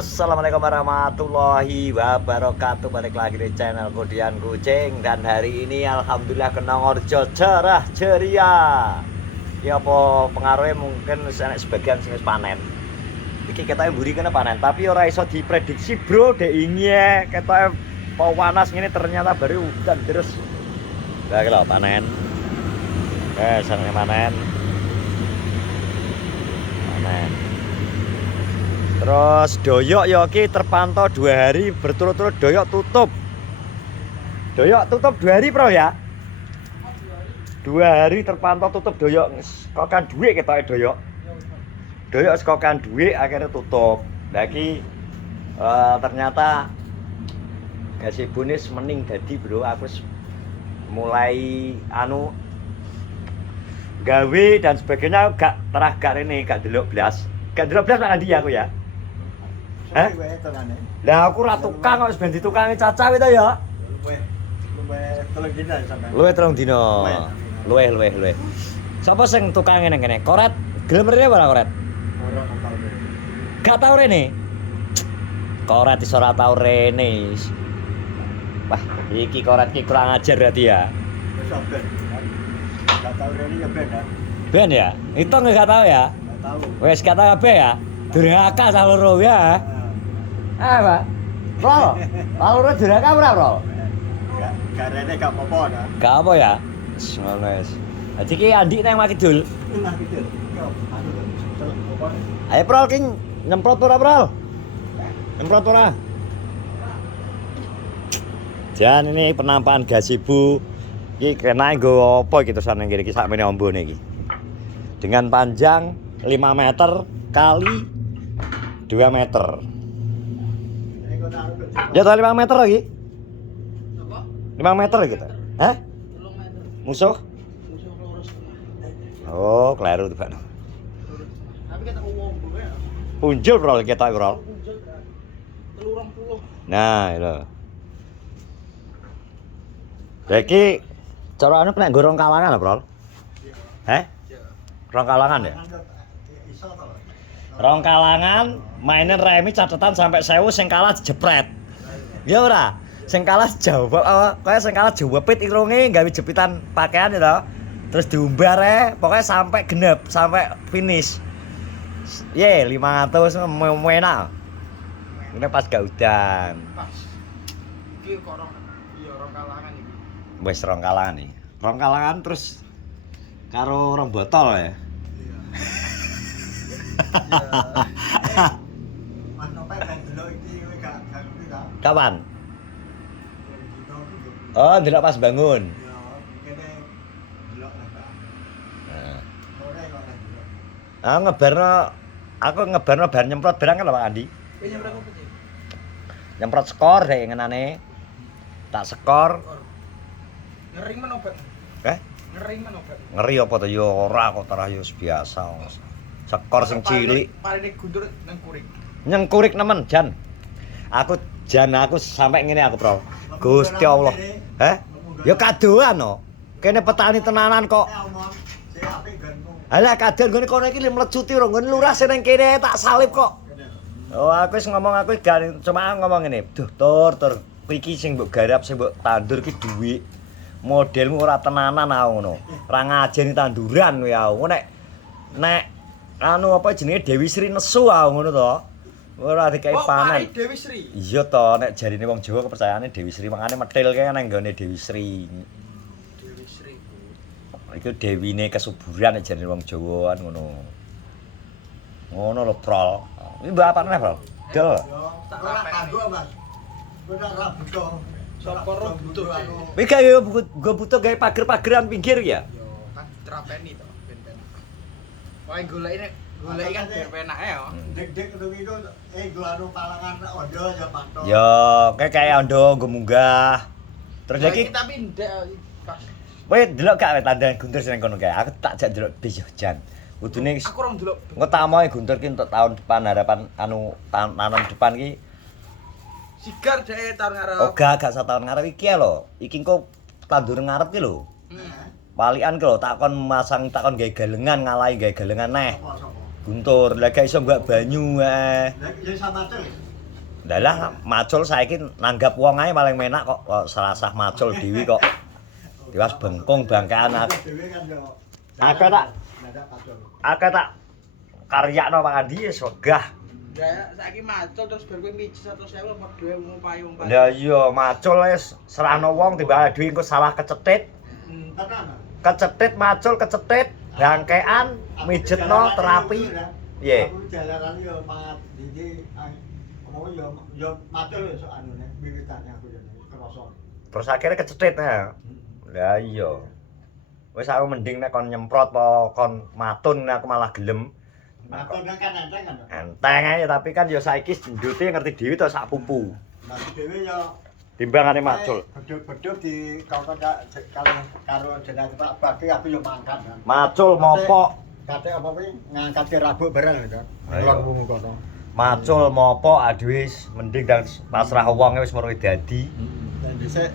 Assalamualaikum warahmatullahi wabarakatuh. Balik lagi di channel Kodian Kucing. Dan hari ini alhamdulillah Kenongorjo cerah ceria. Ya apa pengaruhnya mungkin sebagian sing panen. Iki kita mburi kena panen, tapi ora iso diprediksi bro. Dek ingin kita mau panas ini ternyata baru hujan terus. Nah kalau panen. Sampai panen. Terus doyok ya ki terpantau 2 hari berturut-turut doyok tutup. Doyok tutup 2 hari bro ya. 2 hari terpantau tutup doyok. Sekokan duit kita doyok. Doyok sekokan duit akhirnya tutup. Lagi ternyata gasibunis mening dadi bro. Aku mulai gawe dan sebagainya gak ini gak delok blas. Gak delok blas nang ndi aku ya. Lah aku ra tukang kok ben ditukangi Caca itu ya. Luwe 3 dina. Luwe. Sapa sing tukange nang kene? Koret. Gelem rene ora koret? Ora tau rene. Gak tau rene. Koret iso ora tau rene. Wah, iki koret ki kurang ajar berarti ya. Wis ben. Gak tau rene ya ben ya. Ben ya? Itu gak tau ya? Gak tau. Wis gak tau kabeh ya. Duraka sak loro ya. Pak. Rol. Palure duraka ora, Rol? Gak rene gak apa-apa ya. Gak apa ya? Wis ngono wis. Dadi ki Andi nang Makidul. Makidul. Ayo Prol ki nyemprot ora, Prol? Nyemprot ora? Jan ini penampakan gazebo. Iki kena nggo apa iki terusan nang kene iki sakmene ombone iki. Dengan panjang 5 meter kali 2 meter. Ya toh 5 meter lagi? Apa? 5 meter gitu. Hah? 3 meter. Musuh? Musuh lurus. Oh, keliru tuh, Pak. Tapi kita wong ya. Punjul bro kita bro. Punjul kan. 320. Nah, itu. Jadi cara anu kena gorong kalangan bro? Heh? Rong kalangan ya? Rong kalangan mainin remi catatan sampai 1000 sing kalah jepret. Ya ora, sing kalah jawab kaya sing kalah jawabit irunge gawe jepitan pakaian itu. Terus diumbar pokoknya sampai genep, sampai finish. Ye, 500 enak. Ini pas gak udan. Pas. Iki kok rong kalangan iki. Wis rong kalangan iki. Rong kalangan terus karo rong botol ya. Kapan? Oh, ndelok pas bangun. Aku ngebarno bar nyemprot barang kan Pak Andi. Nyemprot apa sih? Nyemprot skor deh ngenane. Tak skor. Ngering men obat. Ngering men obat. Ngeri apa to ya ora kok terah ya biasa. Skor sing cilik. Parine guntur nang kurik. Nyeng kurik nemen Jan. Aku sampai ngene aku, Bro. Gusti Allah. Heh? Ya kadoan no. Kene petani tenanan kok. Alah kadoan gone kono iki mlecuti ro ngene lurah sing nang kene tak salib kok. Oh, aku wis ngomong aku cuma ngomong ngene. Duh, tur iki sing mbok garap sing mbok tandur ki dhuwit. Modelmu ora tenanan aku ngono. Ora ngajeni tanduran kowe aku. Nek anu apa jenenge Dewi Sri nesu aku ngono to. Ora dikai panen. Dewi Sri. Iya to, nek jarine wong Jawa kepercayaane Dewi Sri makane metil kae nang nggone Dewi Sri. Dewi Sri. Iku dewine kesuburan nek jarine wong Jawa kan ngono. Ngono lho, Prol. Iki mbak apa neh, Prol? Dol. Tak ora kanggo, Mas. Ora ra butuh. Sapa ro butuh anu. Iki gawe butuh gawe pager-pageran pinggir ya? Yo, kan trapeni to, ben-ben. Wae goleki kan biar penak ya. Dek-dek kudu iku nggo anu kalangan ondo ya Pak. Ya, kayak ondo nggo munggah. Terus iki tapi ndek pas. Kowe delok gak tanda Guntur sing kono kae? Aku tak jak delok bis Jan. Kudune aku ora ndelok. Engko tak mau Guntur ki untuk tahun depan harapan tanam depan ki sigar dek tahun ngarep. Oh, gak setahun ngarep iki lho. Iki engko tandur ngarep ki lho. Walian ki lho takon takon gawe galengan ngalahi gawe galengan neh. Guntur, lah gak iso mbak banyu Lah ya samatel. Lah macul saiki nanggap wong ae paling menak kok serasah macul dhewe kok. Diwas bengkung bangkean aku. Akeh tak karyakno Pak Andi wis wegah. Ya saiki macul terus bar kowe mijes 100.000 mau dhewe ngumpahi-umpahi. Lah iya macul wis serahno wong timbang dhewe engko salah kecetit. Kecetit macul kecetit bangkean mijetno terapi. Piye? Aku jalaran yo Pak Didi mau yo macul yo sok anune wiwitane aku yo krasa. Terus akhirnya kecetit ya. Lah iya. Wis aku mending nek kon nyemprot apa kon matun nek aku malah gelem. Matun kan enteng kan. Enteng ae tapi kan ya saiki ndute ngerti dhewe to sak pupu. Mas dhewe yo Timbangane macul. beduk-beduk di karo jenenge Pak Bagi aku yo mangkat kan. Macul mopo, Kate apa kuwi ngangkat rabuk bareng kan. Ayo. Lor wungu kono. macul mopo adwis mending dan pasrah wong wis meroe dadi. Nek dhisik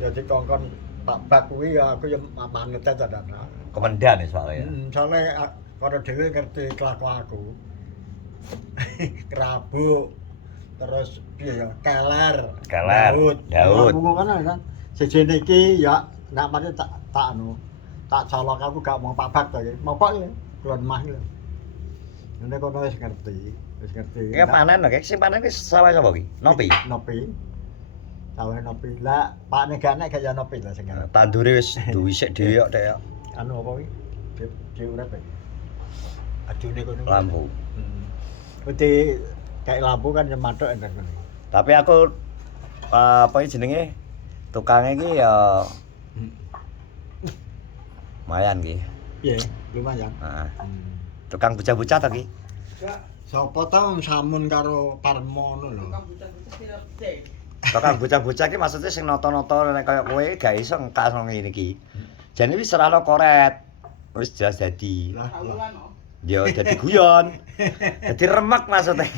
ya dikongkon Pak Bak kuwi ya aku yo manut ta dana. Kemendan soalnya. Soale kono dhewe ngerti kelakuan aku. Rabuk terus piye ya keler Daud. Bungo kan kan sejene iki ya nek mate tak anu tak colok aku gak mau Pak Bak to iki mopok ya kulon mah lho ngene kono wis ngerti Iki panen lho, sing panen wis sawah sapa iki? Nopi. Sawah nopi lah Pak Negane gak ya nopi lah sing Tandure wis duwi sik dhewe kok Dek. anu apa kuwi di urip ajune kono Lampu. Putih kayak lampu kan yang matok enten kono. Tapi aku apa jenenge tukangnya iki ya lumayan ki. Iya, lumayan. Heeh. Tukang bocah-bocah to ki. Sopo to samun karo Parmo ngono lho. Tukang bocah-bocah ki maksudnya sing nata-nata nek kaya kowe gak iso ngkas nang ngene iki. Jane wis serahno koret. Wis jelas dadi. Ya dadi guyon. Dadi remek maksudnya.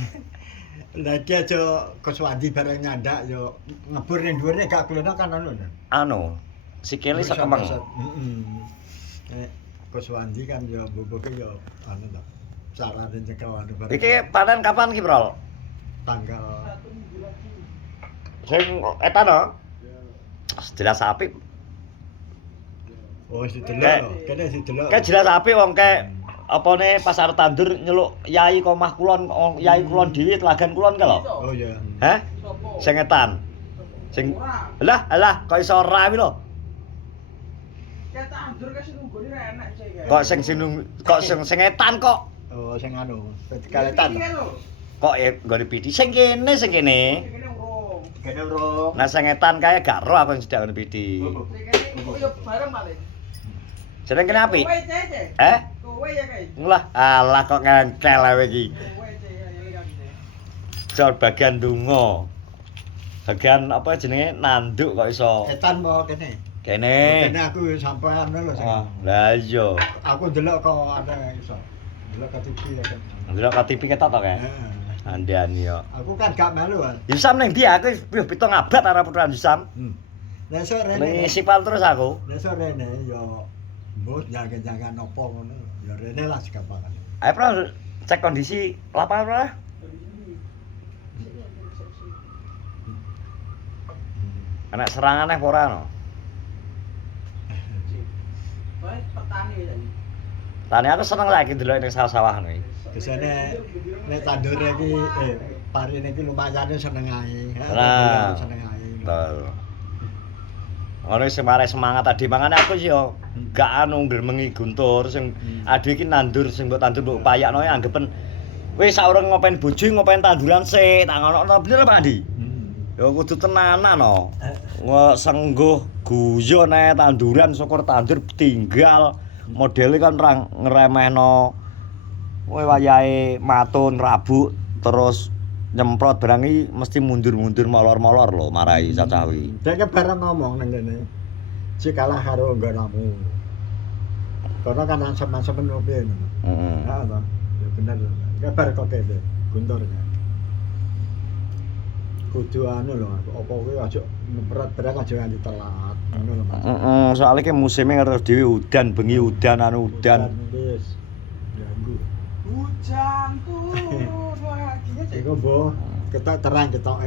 Lagi aja Kuswandi bareng nyandak yo ngebur ning dhuwurne gak kulino kan anu. Anu, sikile iso kemeng. Heeh. Kuswandi kan yo bubuke yo anu to. Sarane nyekel anu bareng. Iki panen kapan ki, Bro? Tanggal Sing etan no? Jelas apik. oh si delok lho, kene si delok. Kayak jelas apik wong kayak apane pas arep tandur nyeluk yai komah kulon, yai kulon dhewe telagan kulon ka lho. Oh iya. Hah? Sing etan. Sing alah kok iso ora kuwi lho. Ya tandur ke sing nunggone ra enak cek. Kok sing etan kok. Oh sing anu, kaletan. Kok nggone piti sing kene sing kene. Kene urung. Kene urung. Nah sing etan kae gak ro aku sing sedak ngene piti. Kene yo bareng paling. Jeneng kene apik? Kowe cek. Kowe ya kae. Lah alah kok ngengkel ae iki. Kowe cek ya lihat. Soal bagian donga. Bagian apa jenenge nanduk kok iso. Etan mau kene. Kene. Kene aku sampean lho sing. Lah iya. Aku ndelok kok ada iso. Ndelok ke TV ya kan. Ndelok KTP ketok to kae. Heeh. Andian yo. Aku kan gak melu kan. Yusam ning ndi aku wis 7 abad arep puteran Yusam. Lah sore Ning sipal terus aku. Lah sore yo mbok jaga-jaga nopo ngono. Ya rene lah segampang. Ayo Bro, cek kondisi lapangan Bro. Ana serangan apa ora no? Kowe petani ya. Tani aku seneng lagi ndelok ning sawah-sawah ngono iki. Biasane nek tandure iki parine iki lumayan seneng ae. Nah. Seneng ae. Betul. Ngono sing mare semangat tadi mangane aku yo gak anu ngremengi Guntur sing adu iki nandur sing mbok tandur mbok payakno anggepen wis sak urung ngopen bojo ngopen tanduran sik tak ngono bener Pak Andi. Ya kudu tenanan no. Sengguh guyon ae tanduran syukur tandur tinggal modele kan ora ngremehno kowe wayahe matun rabuk terus nyemprot barang iki mesti mundur-mundur molor-molor lho marai cacawi. Dene bareng ngomong nang kene. Si kalah karo nggonamu. Karena kan ansem-ansem piye ngono. Heeh. Heeh to. Ya bener. Kabar kok kene Guntur ya. Kudu anu lho, apa kuwi aja nyemprot barang aja nganti telat. Ngono lho Mas. Heeh, soalnya ki musimnya ngerti dhewe udan bengi udan anu udan. Wis. Ganggu. Hujan turun lagi ya cek. Iku mbok ketok terang ketok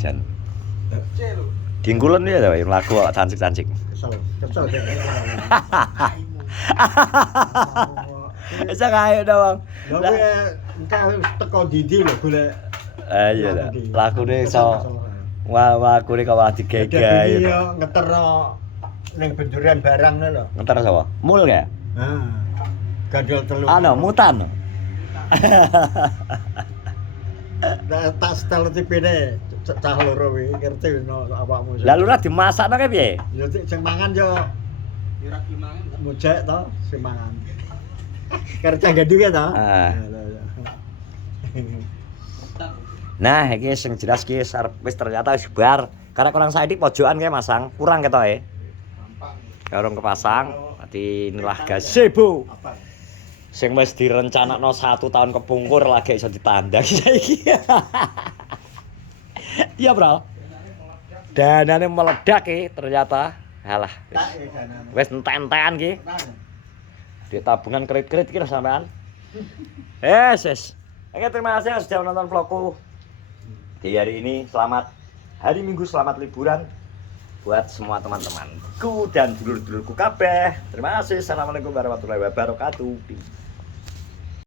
Jan. C lho. Dingkulen ya ta lagu kok cancik-cancik. kesel deh. Bisa kaya dong. Lha kuwi engko teko didi lho golek. Iya ta. Lagune iso lagune kok wae digawe. Yo ngeterno ning benduran barang lho. Ngeter sapa? Mul ya? Nah. Gandol telu. Ano, mutan. Tak setel tipene cah loro kuwi ngerti no awakmu. Lah lurah dimasakno ke piye? Ya sing mangan yo Kira gimana? mujek to sing mangan. Kerja gandung ya to? Ah. Nah, iki sing jelas ki wis ternyata wis bar. Karena kurang saiki pojokan kae masang, kurang ketoke. Gampang. Karung kepasang, dadi inilah gazebo. Apa? Sing wis direncanakno 1 tahun kepungkur lagi iso ditandang saiki. Iya, Bro. Danane meledak ki ternyata. Halah, wis entek-entekan ki. Di tabungan kredit-kredit ki sampean. Yes. Oke, terima kasih sudah menonton vlogku. Di hari ini selamat hari Minggu, selamat liburan buat semua teman-temanku dan dulur-dulurku kabeh. Terima kasih. Assalamualaikum warahmatullahi wabarakatuh.